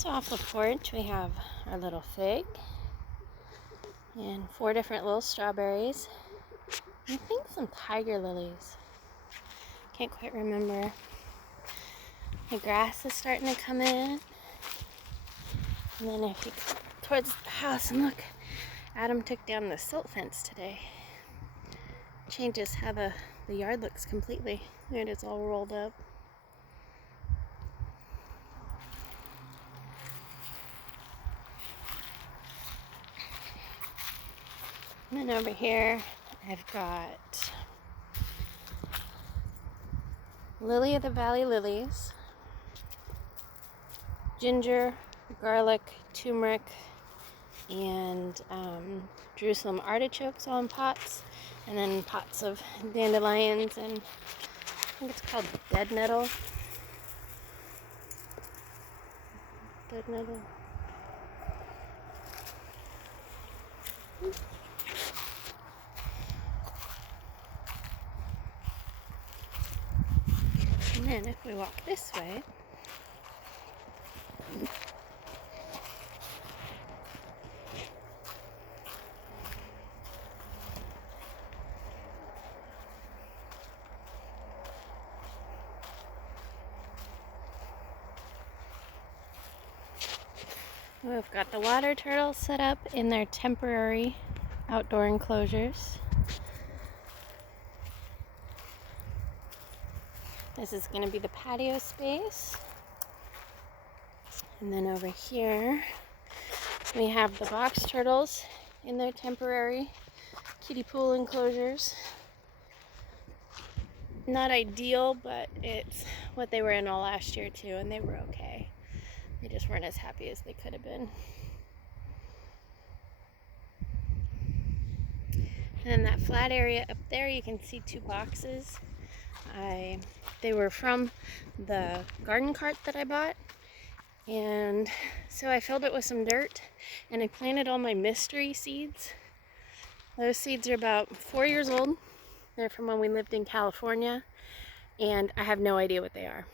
So off the porch we have our little fig and 4 different little strawberries. I think some tiger lilies. Can't quite remember. The grass is starting to come in. And then if you come towards the house and look, Adam took down the silt fence today. Changes how the yard looks completely. It is all rolled up. And then over here, I've got Lily of the Valley lilies, ginger, garlic, turmeric, and Jerusalem artichokes all in pots, and then pots of dandelions, and I think it's called dead nettle. Dead nettle. And then if we walk this way, we've got the water turtles set up in their temporary outdoor enclosures. This is going to be the patio space. And then over here, we have the box turtles in their temporary kiddie pool enclosures. Not ideal, but it's what they were in all last year too, and they were okay. They just weren't as happy as they could have been. And then that flat area up there, you can see 2 boxes. They were from the garden cart that I bought. And so I filled it with some dirt and I planted all my mystery seeds. Those seeds are about 4 years old. They're from when we lived in California, and I have no idea what they are.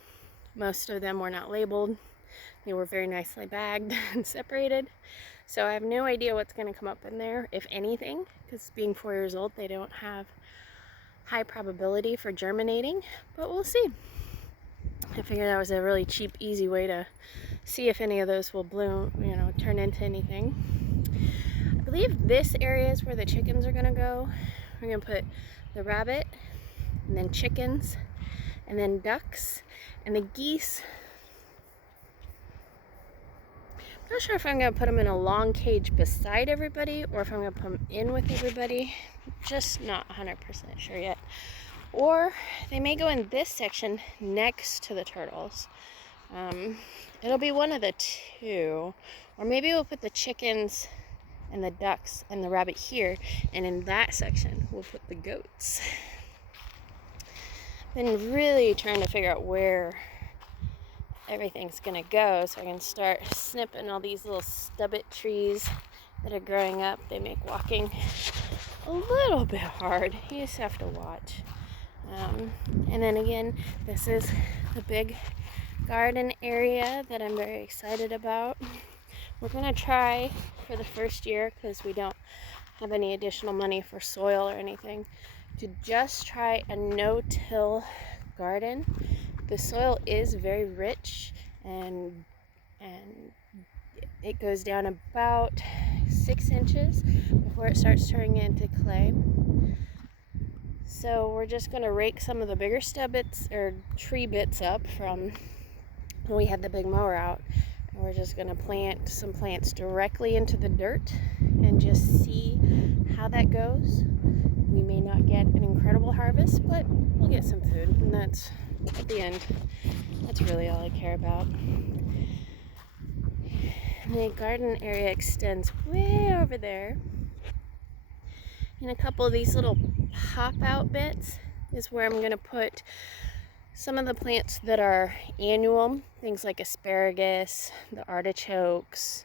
Most of them were not labeled. They were very nicely bagged and separated. So I have no idea what's going to come up in there, if anything, because being 4 years old, they don't have high probability for germinating, but we'll see. I figured that was a really cheap, easy way to see if any of those will bloom, turn into anything. I believe this area is where the chickens are going to go. We're going to put the rabbit, and then chickens, and then ducks, and the geese. I'm not sure if I'm going to put them in a long cage beside everybody or if I'm going to put them in with everybody. Just not 100% sure yet. Or they may go in this section next to the turtles. It'll be one of the two. Or maybe we'll put the chickens and the ducks and the rabbit here, and in that section we'll put the goats. Been really trying to figure out where everything's gonna go so I can start snipping all these little stubbit trees that are growing up. They make walking a little bit hard. You just have to watch. And then again, this is the big garden area that I'm very excited about. We're gonna try for the first year, because we don't have any additional money for soil or anything, to just try a no-till garden. The soil is very rich, and it goes down about 6 inches before it starts turning into clay. So we're just going to rake some of the bigger stubbits or tree bits up from when we had the big mower out. And we're just going to plant some plants directly into the dirt and just see how that goes. We may not get an incredible harvest, but we'll get some food, and that's, at the end, that's really all I care about. The garden area extends way over there. And a couple of these little pop-out bits is where I'm going to put some of the plants that are annual, things like asparagus, the artichokes,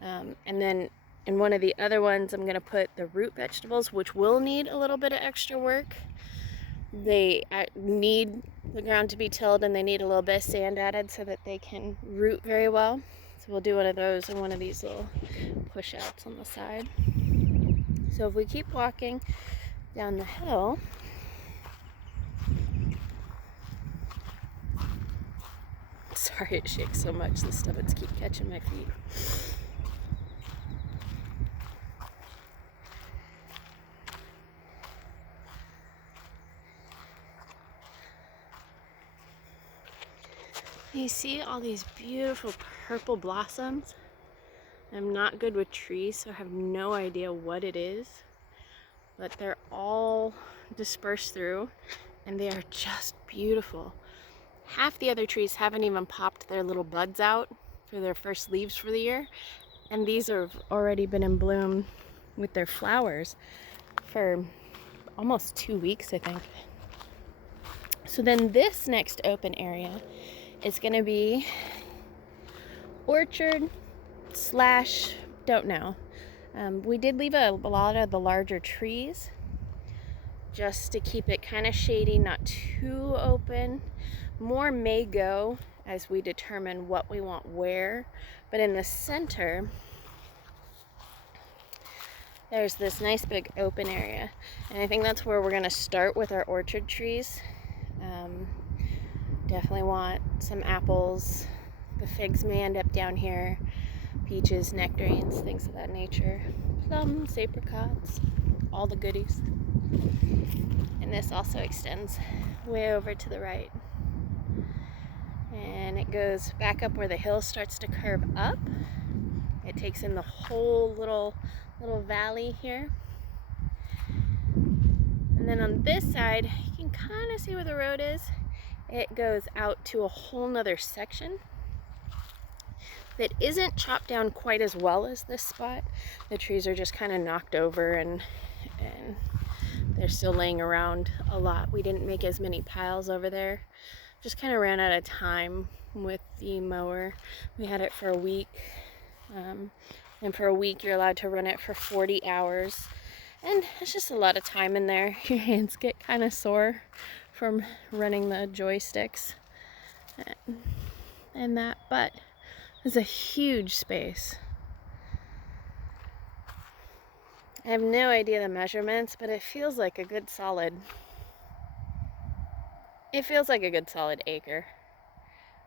and then in one of the other ones I'm going to put the root vegetables, which will need a little bit of extra work. They need the ground to be tilled, and they need a little bit of sand added so that they can root very well. So we'll do one of those and one of these little push outs on the side. So if we keep walking down the hill, sorry it shakes so much, the stubbins keep catching my feet. You see all these beautiful purple blossoms? I'm not good with trees, so I have no idea what it is, but they're all dispersed through and they are just beautiful. Half the other trees haven't even popped their little buds out for their first leaves for the year, and these have already been in bloom with their flowers for almost 2 weeks, I think. So then this next open area is going to be orchard slash don't know. We did leave a lot of the larger trees just to keep it kind of shady, not too open. More may go as we determine what we want where, but in the center there's this nice big open area, and I think that's where we're going to start with our orchard trees. Definitely want some apples. The figs may end up down here, peaches, nectarines, things of that nature, plums, apricots, all the goodies. And this also extends way over to the right, and it goes back up where the hill starts to curve up. It takes in the whole little valley here, and then on this side you can kind of see where the road is. It goes out to a whole nother section that isn't chopped down quite as well as this spot. The trees are just kind of knocked over and they're still laying around a lot. We didn't make as many piles over there. Just kind of ran out of time with the mower. We had it for a week. And for a week you're allowed to run it for 40 hours. And it's just a lot of time in there. Your hands get kind of sore from running the joysticks and that, but it's a huge space. I have no idea the measurements, but it feels like a good solid acre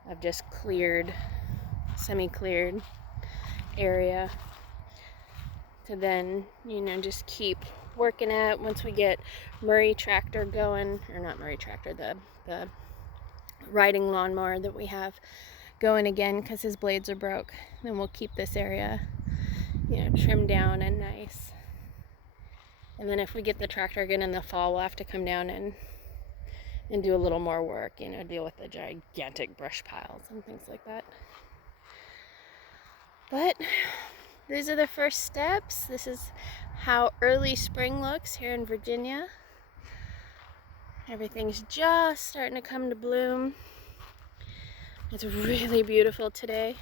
of just cleared, semi-cleared area to then, just keep working at. Once we get Murray tractor going, or not Murray tractor, the riding lawnmower that we have going again because his blades are broke, then we'll keep this area, trimmed down and nice. And then if we get the tractor again in the fall, we'll have to come down and do a little more work, deal with the gigantic brush piles and things like that. But these are the first steps. This is how early spring looks here in Virginia. Everything's just starting to come to bloom. It's really beautiful today.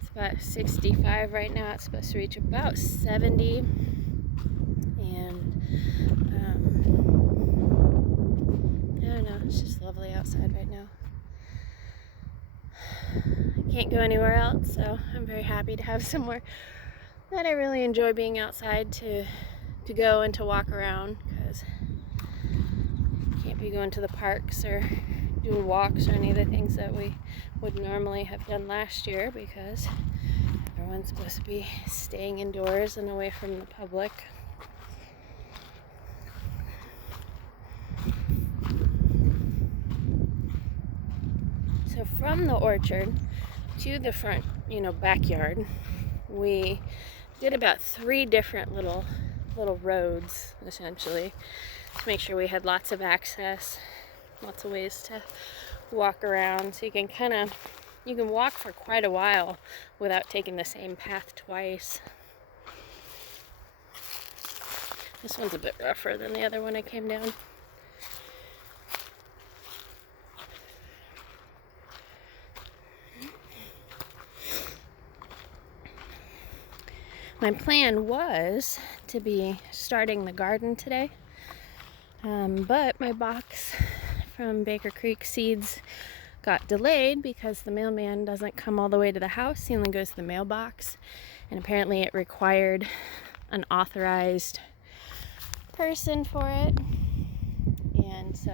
It's about 65 right now. It's supposed to reach about 70. And I don't know, it's just lovely outside right now. I can't go anywhere else, so I'm very happy to have somewhere that I really enjoy being outside to go and to walk around, because I can't be going to the parks or doing walks or any of the things that we would normally have done last year, because everyone's supposed to be staying indoors and away from the public. So from the orchard to the front, backyard, we did about 3 different little roads, essentially, to make sure we had lots of access, lots of ways to walk around, so you can walk for quite a while without taking the same path twice. This one's a bit rougher than the other one I came down. My plan was to be starting the garden today, but my box from Baker Creek Seeds got delayed because the mailman doesn't come all the way to the house. He only goes to the mailbox. And apparently it required an authorized person for it. And so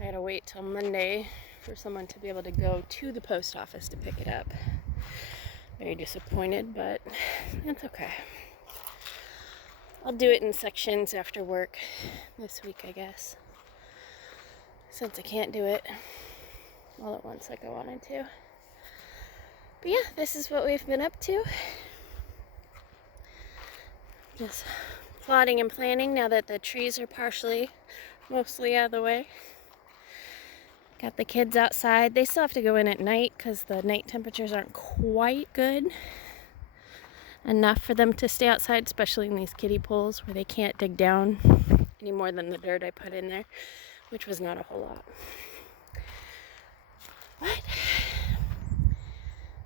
I gotta wait till Monday for someone to be able to go to the post office to pick it up. Very disappointed, but that's okay. I'll do it in sections after work this week, I guess, since I can't do it all at once like I wanted to. But yeah, this is what we've been up to. Just plotting and planning now that the trees are mostly out of the way. Got the kids outside. They still have to go in at night because the night temperatures aren't quite good enough for them to stay outside, especially in these kiddie pools where they can't dig down any more than the dirt I put in there, which was not a whole lot. But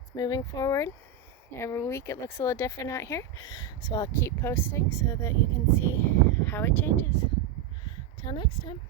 it's moving forward. Every week it looks a little different out here, so I'll keep posting so that you can see how it changes. Till next time.